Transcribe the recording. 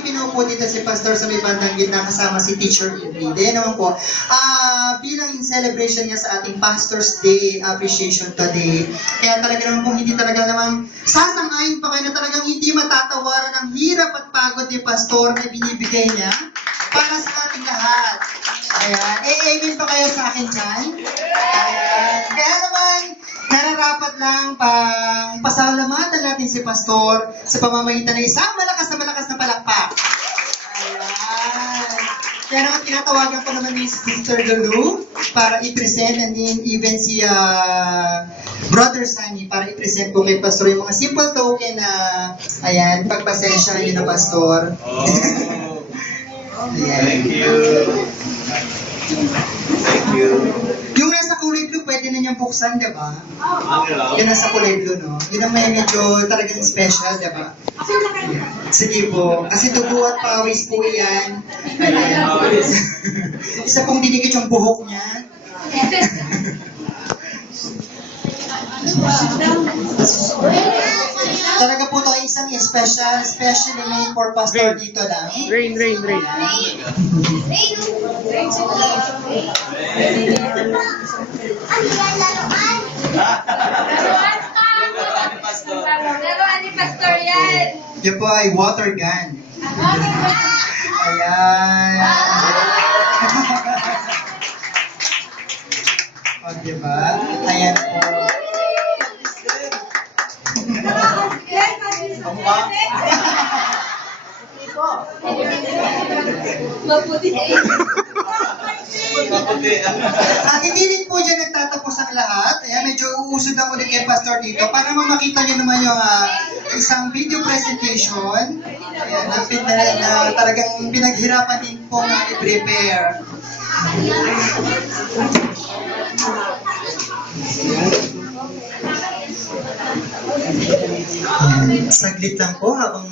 yung pinupo dito si Pastor sa may bandang gitna kasama si Teacher Ingrid. Yan naman po. Bilang in celebration niya sa ating Pastor's Day Appreciation today. Kaya talaga naman kung hindi talaga naman sasang-ayon pa kayo na talagang hindi matatawaran ang hirap at pagod ni Pastor na binibigay niya para sa ating lahat. Ayan. Amen pa kayo sa akin dyan? Ayan. Kaya naman, nararapat lang pang pasalamatan natin si Pastor sa pamamagitan ng isang malakas na palakpak. Ayan. Kaya naman tinatawagan ko naman ni Sister Lulu para i-present and then even si Brother Sunny para i-present po kay Pastor yung mga simple token na ayan, pagpasensya niyo na Pastor. Ayan. Thank you. Thank you. Yung nasa kulay blue, pwede na niyang buksan, di ba? Ano? Yung nasa kulay blue, no? Yun ang may medyo talagang special, di ba? Sige po. Kasi dugo at pawis po yan. Ayan. Isa pong dinikit yung buhok niya. Talaga po ito ay isang specially made for Pastor dito lang. Rain. Laruan ni Pastor yan. Yan po ay water gun. Ayan. O, diba? Ayan po. Maputi. Maputi. At hindi rin po dyan nagtatapos ang lahat. Ayan, medyo uusod lang ulit kay Pastor dito para makita nyo naman yung isang video presentation. Ayan, na talagang pinaghirapan din po na i-prepare. Saglit lang po habang